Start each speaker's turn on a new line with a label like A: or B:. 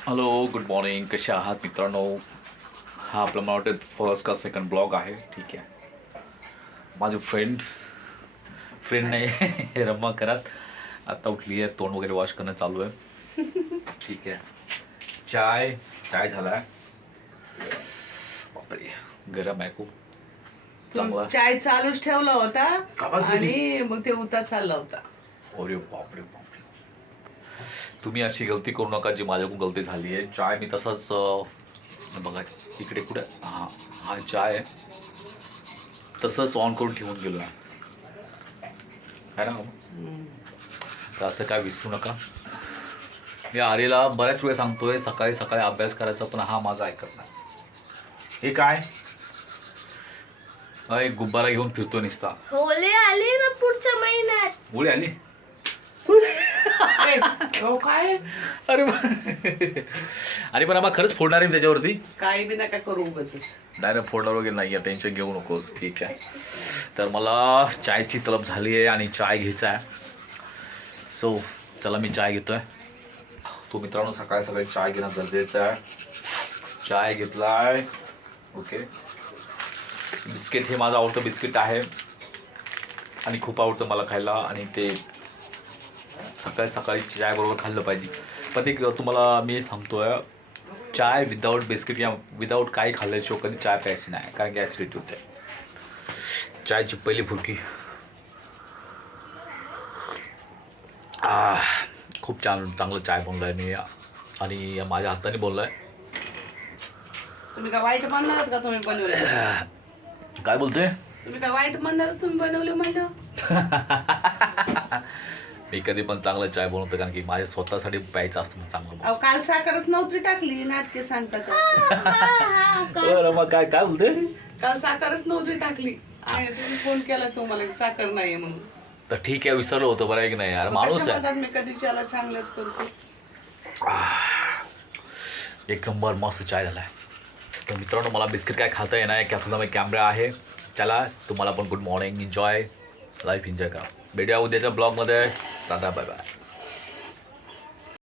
A: Hello, good morning. कसे आहात मित्रांनो? हा आपला मला वाटतं फर्स्ट का सेकंड ब्लॉग आहे. ठीक आहे. माझे फ्रेंड नाही रम्मा करत आत्ता उठली आहे. तोंड वगैरे वॉश करणं चालू आहे. ठीक आहे. चाय झाला आहे. बापरे, गरम आहे खूप चांगला.
B: चाय चालूच ठेवला होता
A: आवाज किती?
B: आणि मग ते उता चालला होता.
A: अरे बापरे बापरे, तुम्ही अशी गलती करू नका जी माझ्याकडून गलती झाली आहे. चाय मी तसाच बघा इकडे कुठे हा चाय तसंच ऑन करून ठेवून गेलो आहे ना. तर असं काय विसरू नका. मी आर्यला बऱ्याच वेळ सांगतोय सकाळी सकाळी अभ्यास करायचा, पण हा माझा ऐकत नाही. हे काय एक गुब्बारा घेऊन फिरतो निसता.
C: होली आली ना पुढच्या महिन्यात.
A: होळी आली.
B: काय
A: अरे पण आम्हाला खरंच फोडणार आहे त्याच्यावरती.
B: काही बी नका करू उगाच.
A: नाही ना, फोडणार वगैरे नाही आहे, टेन्शन घेऊ नकोस. ठीक आहे. तर मला चायची तलब झाली आहे आणि चाय घ्यायचा आहे. सो चला मी चाय घेतो आहे. तो मित्रांनो सकाळी सकाळी चाय घेणं गरजेचं आहे. चाय घेतला आहे. ओके. बिस्किट हे माझं आवडतं बिस्किट आहे आणि खूप आवडतं मला खायला, आणि ते सकाळी सकाळी चायबरोबर खाल्लं पाहिजे. पण एक तुम्हाला मी सांगतोय, चाय विदाऊट बिस्किट या विदाऊट काही खाल्ल्याशिवाय कधी चाय प्यायची नाही, कारण की ॲसिडिटी होते. चायची पहिली फुडकी खूप चांगलं चाय बनलं आहे मी, आणि माझ्या हाताने बोललो आहे.
B: तुम्ही काय वाईट म्हणणार का? तुम्ही बनवले
A: काय बोलतोय?
B: तुम्ही काय वाईट म्हणणार? तुम्ही बनवले म्हणलं.
A: मी कधी पण चांगलं चाय बनवतो, कारण की माझ्या स्वतःसाठी प्यायचं असतं मग चांगलं.
B: अहो काल साखरच नव्हती टाकली, नाटके सांगतात.
A: बरं मग काय काय बोलतोय?
B: काल साखरच नव्हती टाकली आणि तुम्ही फोन केला तुम्हाला साखर नाहीये म्हणून.
A: तर ठीक आहे, विसरलो होतं. बरं आहे की नाही यार, माणूस
B: कशा
A: आहे.
B: म्हणतात, मी कधी त्याला चांगलंच करतो.
A: एक नंबर मस्त चाय झाला आहे. तर मित्रांनो मला बिस्किट काय खाता येणार आहे, कॅफेमध्ये कॅमेरा आहे. चला तुम्हाला पण good morning. Enjoy life, enjoy करा. भेटूया उद्याच्या ब्लॉगमध्ये. टाटा, बाय बाय.